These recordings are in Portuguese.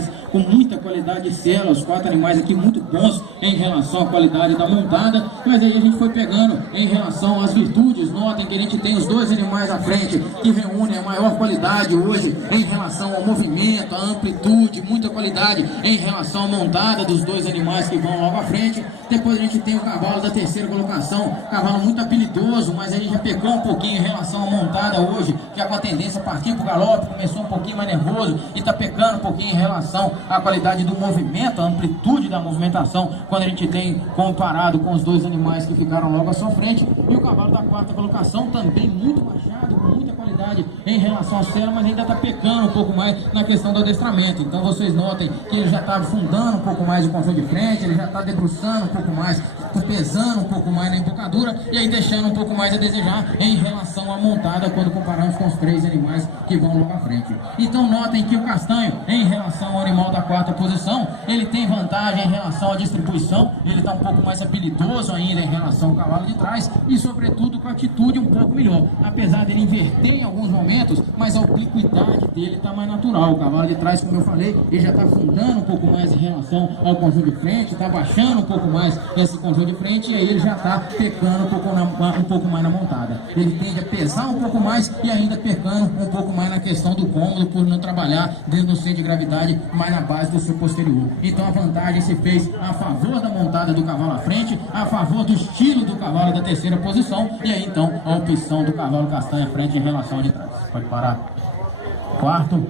animais com muita qualidade de sela, os 4 animais aqui muito bons em relação à qualidade da montada, mas aí a gente foi pegando em relação às virtudes. Notem que a gente tem os 2 animais à frente que reúnem a maior qualidade hoje em relação ao movimento, à amplitude, muita qualidade em relação à montada dos 2 animais que vão logo à frente. Depois a gente tem o cavalo da terceira colocação, cavalo muito habilidoso, mas ele já pecou um pouquinho em relação à montada hoje, já com a tendência a partir para o galope, começou um pouquinho mais nervoso e está pecando um pouquinho em relação à qualidade do movimento, a amplitude da movimentação, quando a gente tem comparado com os 2 animais que ficaram logo à sua frente. E o cavalo da quarta colocação também muito baixado, com muita qualidade em relação ao selo, mas ainda está pecando um pouco mais na questão do adestramento. Então vocês notem que ele já está afundando um pouco mais o controle de frente, ele já está debruçando um pouco mais, pesando um pouco mais na embocadura e aí deixando um pouco mais a desejar em relação à montada quando comparamos com os 3 animais que vão logo à frente. Então notem que o castanho, em relação ao animal da quarta posição, ele tem vantagem em relação à distribuição, ele está um pouco mais habilidoso ainda em relação ao cavalo de trás e sobretudo com a atitude um pouco melhor, apesar dele inverter em alguns momentos, mas a obliquidade dele está mais natural. O cavalo de trás, como eu falei, ele já está afundando um pouco mais em relação ao conjunto de frente, está baixando um pouco mais esse conjunto de frente e aí ele já está pecando um pouco mais na montada. Ele tende a pesar um pouco mais e ainda pecando um pouco mais na questão do cômodo por não trabalhar dentro do centro de gravidade mais na base do seu posterior. Então a vantagem se fez a favor da montada do cavalo à frente, a favor do estilo do cavalo da terceira posição e aí então a opção do cavalo castanho à frente em relação ao de trás. Pode parar. Quarto.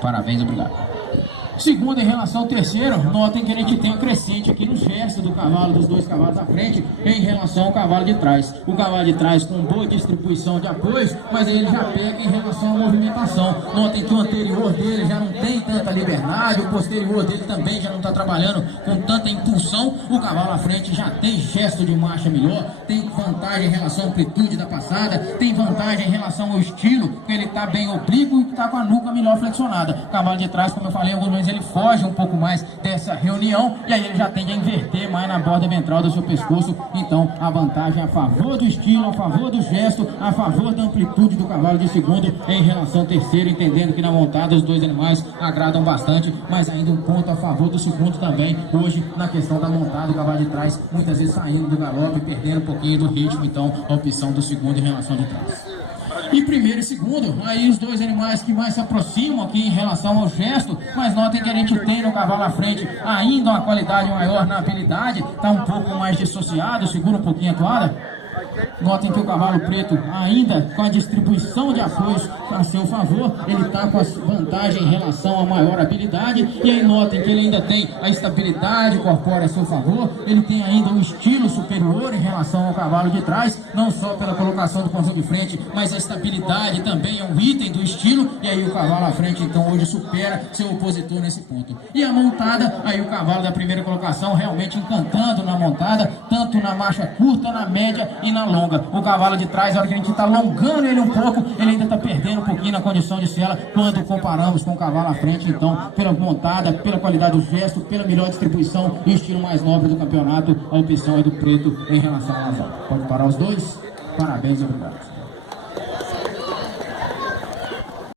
Parabéns, obrigado. Segundo, em relação ao terceiro, notem que a gente tem uma crescente aqui no gesto do cavalo, dos 2 cavalos à frente, em relação ao cavalo de trás. O cavalo de trás com boa distribuição de apoios, mas ele já pega em relação à movimentação. Notem que o anterior dele já não tem tanta liberdade, o posterior dele também já não está trabalhando com tanta impulsão. O cavalo à frente já tem gesto de marcha melhor, tem vantagem em relação à amplitude da passada, tem vantagem em relação ao estilo, que ele está bem oblíquo e está com a nuca melhor flexionada. O cavalo de trás, como eu falei, em alguns momentos ele foge um pouco mais dessa reunião e aí ele já tende a inverter mais na borda ventral do seu pescoço. Então a vantagem é a favor do estilo, a favor do gesto, a favor da amplitude do cavalo de segundo em relação ao terceiro, entendendo que na montada os 2 animais agradam bastante, mas ainda um ponto a favor do segundo também. Hoje na questão da montada, o cavalo de trás muitas vezes saindo do galope, perdendo um pouquinho do ritmo, então a opção do segundo em relação ao de trás. E primeiro e segundo, aí os 2 animais que mais se aproximam aqui em relação ao gesto, mas notem que a gente tem no cavalo à frente ainda uma qualidade maior na habilidade, está um pouco mais dissociado, segura um pouquinho a toada. Notem que o cavalo preto, ainda com a distribuição de apoios a seu favor, ele está com a vantagem em relação à maior habilidade. E aí notem que ele ainda tem a estabilidade corpórea a seu favor, ele tem ainda um estilo superior em relação ao cavalo de trás, não só pela colocação do conjunto de frente, mas a estabilidade também é um item do estilo. E aí o cavalo à frente então hoje supera seu opositor nesse ponto. E a montada, aí o cavalo da primeira colocação realmente encantando na montada, tanto na marcha curta, na média e na longa. O cavalo de trás, na hora que a gente está alongando ele um pouco, ele ainda está perdendo um pouquinho na condição de sela quando comparamos com o cavalo à frente. Então, pela montada, pela qualidade do gesto, pela melhor distribuição e estilo mais nobre do campeonato, a opção é do preto em relação ao azul. Pode parar os 2? Parabéns e obrigado.